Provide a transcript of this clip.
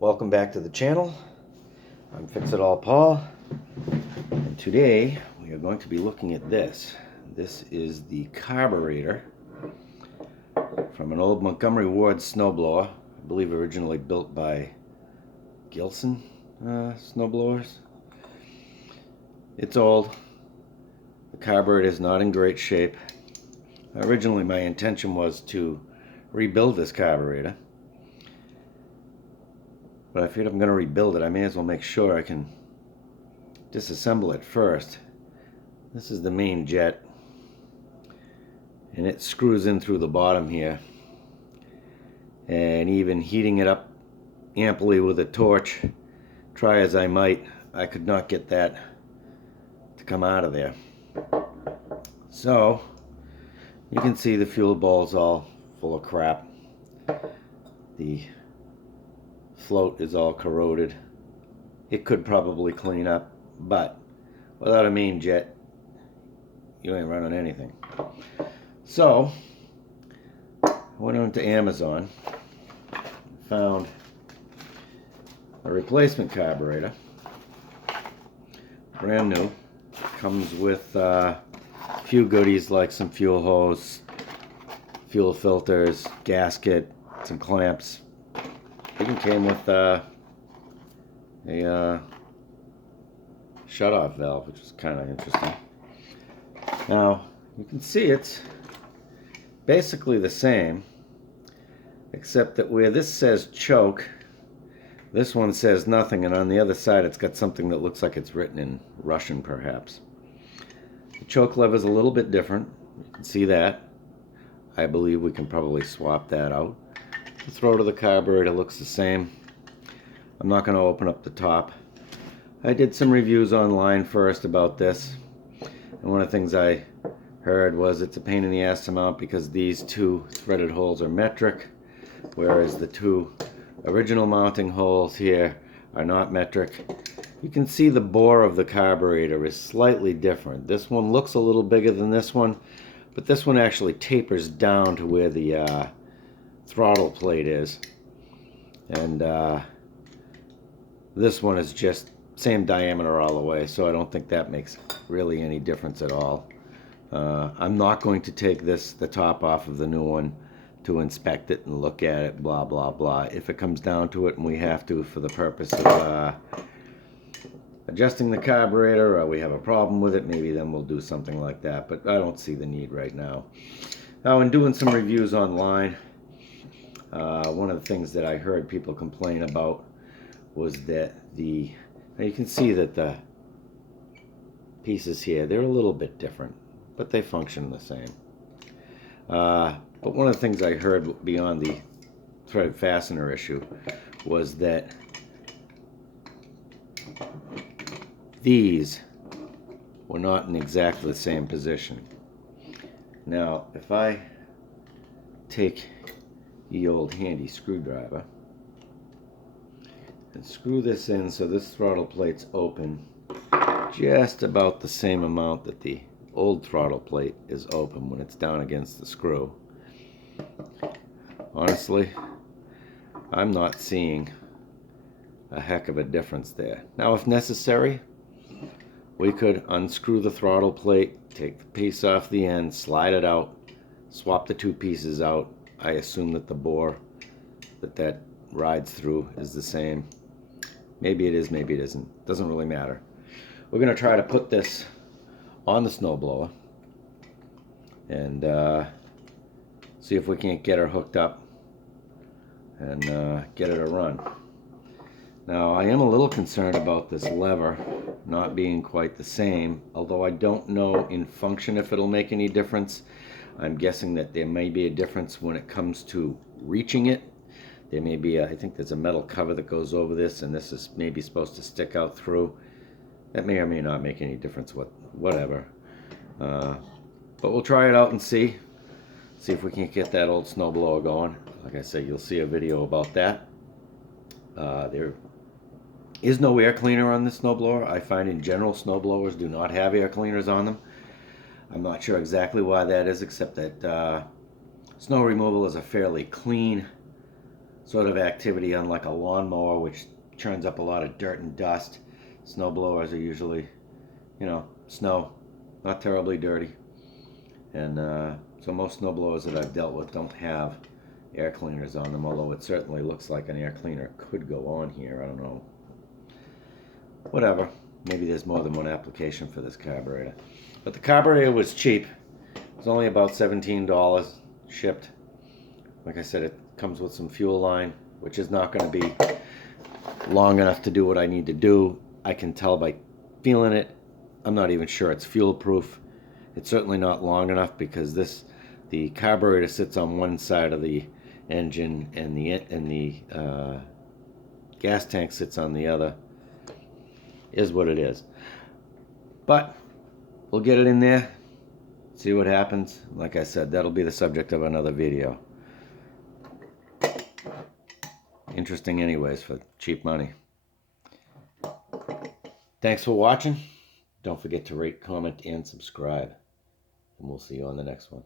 Welcome back to the channel. I'm Fix-It-All Paul, and today we are going to be looking at this. This is the Carburetor from an old Montgomery Wards snowblower, I believe originally built by Gilson snowblowers. It's old. The carburetor is not in great shape. Originally my intention was to rebuild this carburetor, but I figured if I'm going to rebuild it, I may as well make sure I can disassemble it first. This is the main jet, and it screws in through the bottom here, and even heating it up amply with a torch, try as I might, I could not get that to come out of there. So you can see the fuel bowl's all full of crap. The float is all corroded. It could probably clean up, but without a main jet, you ain't running anything. So I went on to Amazon, found a replacement carburetor, brand new. Comes with a few goodies like some fuel hose, fuel filters, gasket, some clamps. It even came with a shut-off valve, which is kind of interesting. Now, you can see it's basically the same, except that where this says choke, this one says nothing, and on the other side it's got something that looks like it's written in Russian, perhaps. The choke lever is a little bit different. You can see that. I believe we can probably swap that out. The throat of the carburetor looks the same. I'm not going to open up the top. I did some reviews online first about this, and one of the things I heard was it's a pain in the ass to mount because these two threaded holes are metric, whereas the two original mounting holes here are not metric. You can see the bore of the carburetor is slightly different. This one looks a little bigger than this one, but this one actually tapers down to where the throttle plate is, and this one is just same diameter all the way, so I don't think that makes really any difference at all. I'm not going to take the top off of the new one to inspect it and look at it, blah blah blah. If it comes down to it and we have to for the purpose of adjusting the carburetor, or we have a problem with it, maybe then we'll do something like that, but I don't see the need right now. Now, in doing some reviews online, one of the things that I heard people complain about was that now you can see that the pieces here, they're a little bit different, but they function the same. But one of the things I heard beyond the threaded fastener issue was that these were not in exactly the same position. Now, if I take the old handy screwdriver and screw this in so this throttle plate's open just about the same amount that the old throttle plate is open when it's down against the screw, honestly, I'm not seeing a heck of a difference there. Now, if necessary, we could unscrew the throttle plate, take the piece off the end, slide it out, swap the two pieces out. I assume that the bore that rides through is the same. Maybe it is, maybe it isn't. Doesn't really matter. We're going to try to put this on the snowblower and see if we can't get her hooked up and get her to run. Now, I am a little concerned about this lever not being quite the same, although I don't know in function if it'll make any difference. I'm guessing that there may be a difference when it comes to reaching it. There may be I think there's a metal cover that goes over this, and this is maybe supposed to stick out through. That may or may not make any difference, whatever. But we'll try it out and see if we can't get that old snowblower going. Like I said, you'll see a video about that. There is no air cleaner on this snowblower. I find in general snowblowers do not have air cleaners on them. I'm not sure exactly why that is, except that snow removal is a fairly clean sort of activity on like a lawnmower, which churns up a lot of dirt and dust. Snow blowers are usually, you know, snow, not terribly dirty. And so most snow blowers that I've dealt with don't have air cleaners on them, although it certainly looks like an air cleaner could go on here. I don't know. Whatever. Maybe there's more than one application for this carburetor. But the carburetor was cheap. It was only about $17 shipped. Like I said, it comes with some fuel line, which is not going to be long enough to do what I need to do. I can tell by feeling it. I'm not even sure it's fuel proof. It's certainly not long enough because the carburetor sits on one side of the engine and the gas tank sits on the other. Is what it is. But we'll get it in there, see what happens. Like I said, that'll be the subject of another video. Interesting anyways for cheap money. Thanks for watching. Don't forget to rate, comment, and subscribe. And we'll see you on the next one.